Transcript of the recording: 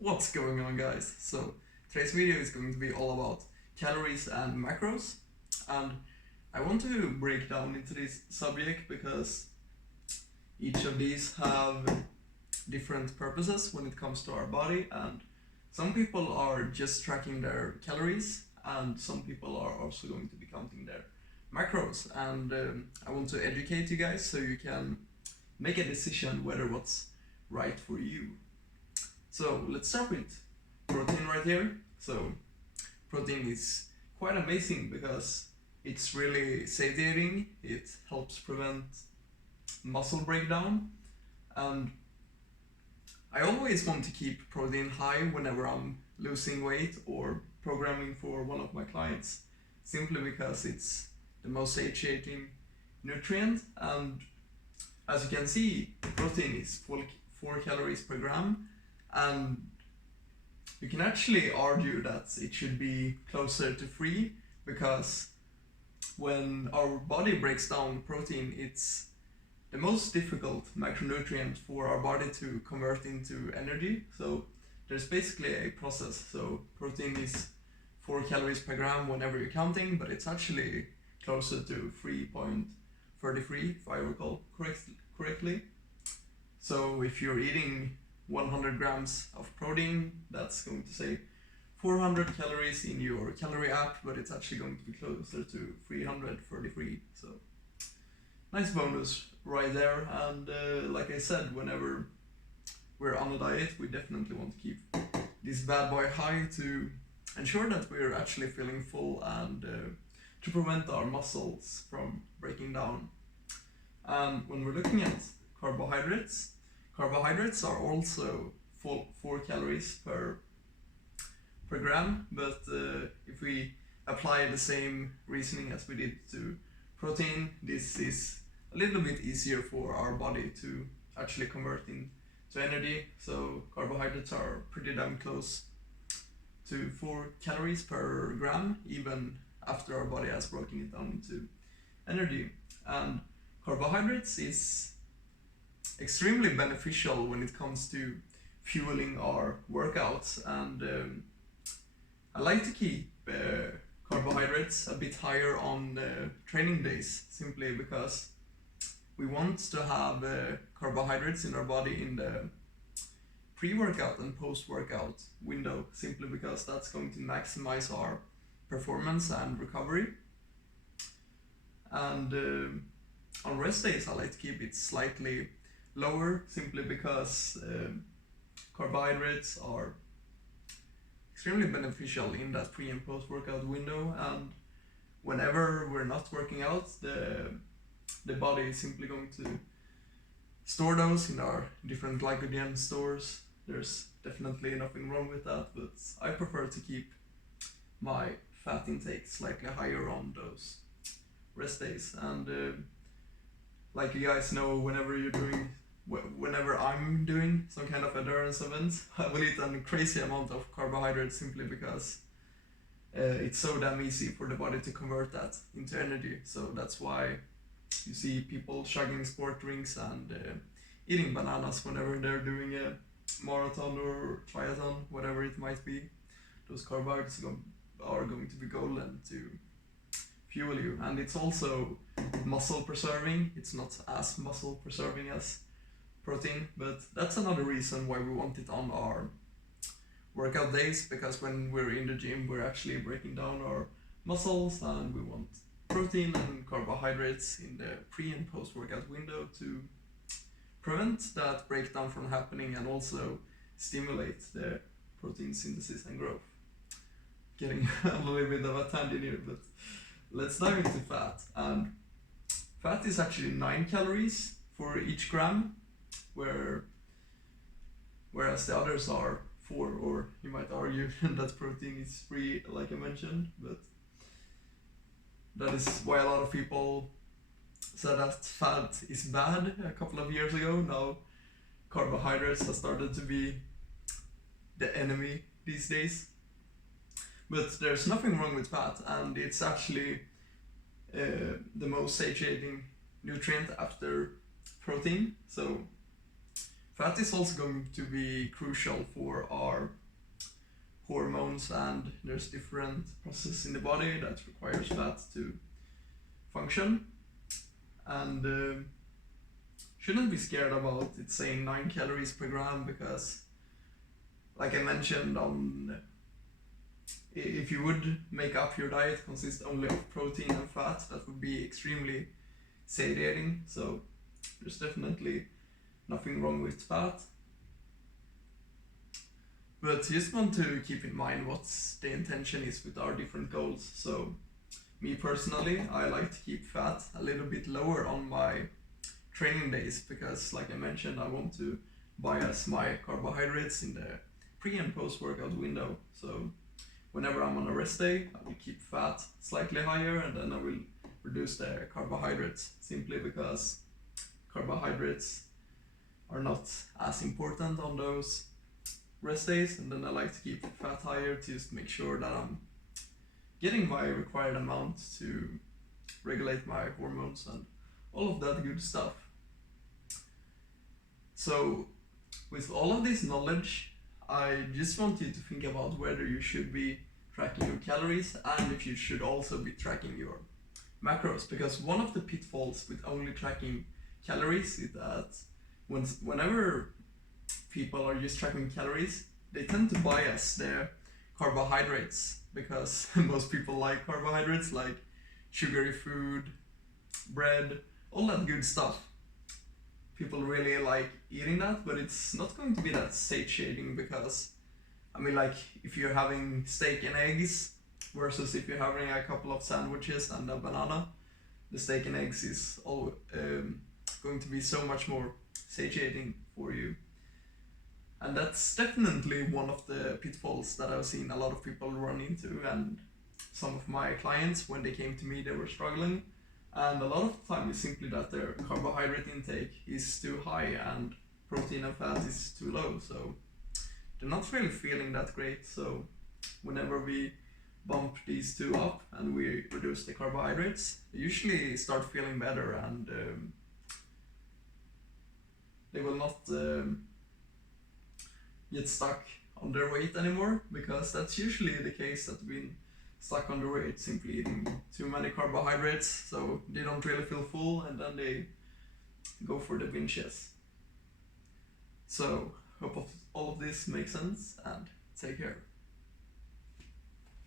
What's going on, guys? So today's video is going to be all about calories and macros, and I want to break down into this subject because each of these have different purposes when it comes to our body, and some people are just tracking their calories and some people are also going to be counting their macros, and I want to educate you guys so you can make a decision whether what's right for you. So let's start with protein right here. So protein is quite amazing because it's really satiating, it helps prevent muscle breakdown, and I always want to keep protein high whenever I'm losing weight or programming for one of my clients, simply because it's the most satiating nutrient. And as you can see, protein is 4 calories per gram, and you can actually argue that it should be closer to 3 because when our body breaks down protein, it's the most difficult macronutrient for our body to convert into energy. So there's basically a process. So protein is 4 calories per gram whenever you're counting, but it's actually closer to 3.33 if I recall correctly. So if you're eating 100 grams of protein, that's going to say 400 calories in your calorie app, but it's actually going to be closer to 333. So nice bonus right there. And like I said, whenever we're on a diet, we definitely want to keep this bad boy high to ensure that we're actually feeling full and to prevent our muscles from breaking down. And when we're looking at carbohydrates, carbohydrates are also 4 calories per gram, but if we apply the same reasoning as we did to protein, this is a little bit easier for our body to actually convert into energy. So carbohydrates are pretty damn close to 4 calories per gram, even after our body has broken it down into energy. And carbohydrates is extremely beneficial when it comes to fueling our workouts, and I like to keep carbohydrates a bit higher on training days, simply because we want to have carbohydrates in our body in the pre-workout and post-workout window, simply because that's going to maximize our performance and recovery. And on rest days, I like to keep it slightly lower, simply because carbohydrates are extremely beneficial in that pre and post workout window, and whenever we're not working out, the body is simply going to store those in our different glycogen stores. There's definitely nothing wrong with that, but I prefer to keep my fat intake slightly higher on those rest days. And like you guys know, whenever I'm doing some kind of endurance event, I will eat a crazy amount of carbohydrates, simply because it's so damn easy for the body to convert that into energy. So that's why you see people chugging sport drinks and eating bananas whenever they're doing a marathon or triathlon, whatever it might be. Those carbohydrates are going to be golden to fuel you, and it's also muscle preserving. It's not as muscle preserving as protein, but that's another reason why we want it on our workout days, because when we're in the gym, we're actually breaking down our muscles, and we want protein and carbohydrates in the pre and post workout window to prevent that breakdown from happening and also stimulate the protein synthesis and growth. Getting a little bit of a tangent here, but let's dive into fat. And fat is actually 9 calories for each gram, whereas the others are 4, or you might argue that protein is 3, like I mentioned, but that is why a lot of people said that fat is bad a couple of years ago. Now carbohydrates have started to be the enemy these days. But there's nothing wrong with fat, and it's actually the most satiating nutrient after protein. So fat is also going to be crucial for our hormones, and there's different processes in the body that requires fat to function. And shouldn't be scared about it saying 9 calories per gram, because like I mentioned, if you would make up your diet consist only of protein and fat, that would be extremely satiating. So there's definitely nothing wrong with fat. But you just want to keep in mind what the intention is with our different goals. So me personally, I like to keep fat a little bit lower on my training days, because like I mentioned, I want to bias my carbohydrates in the pre and post workout window. So whenever I'm on a rest day, I will keep fat slightly higher, and then I will reduce the carbohydrates, simply because carbohydrates are not as important on those rest days. And then I like to keep fat higher to just make sure that I'm getting my required amount to regulate my hormones and all of that good stuff. So with all of this knowledge, I just want you to think about whether you should be tracking your calories, and if you should also be tracking your macros, because one of the pitfalls with only tracking calories is that whenever people are just tracking calories, they tend to bias their carbohydrates, because most people like carbohydrates, like sugary food, bread, all that good stuff. People really like eating that, but it's not going to be that satiating, because I mean, like, if you're having steak and eggs versus if you're having a couple of sandwiches and a banana, the steak and eggs is going to be so much more satiating for you. And that's definitely one of the pitfalls that I've seen a lot of people run into, and some of my clients, when they came to me, they were struggling. And a lot of the time it's simply that their carbohydrate intake is too high and protein and fat is too low, so they're not really feeling that great. So whenever we bump these two up and we reduce the carbohydrates, they usually start feeling better, and they will not get stuck on their weight anymore, because that's usually the case, that being stuck on their weight simply eating too many carbohydrates, so they don't really feel full, and then they go for the binges. So hope all of this makes sense, and take care.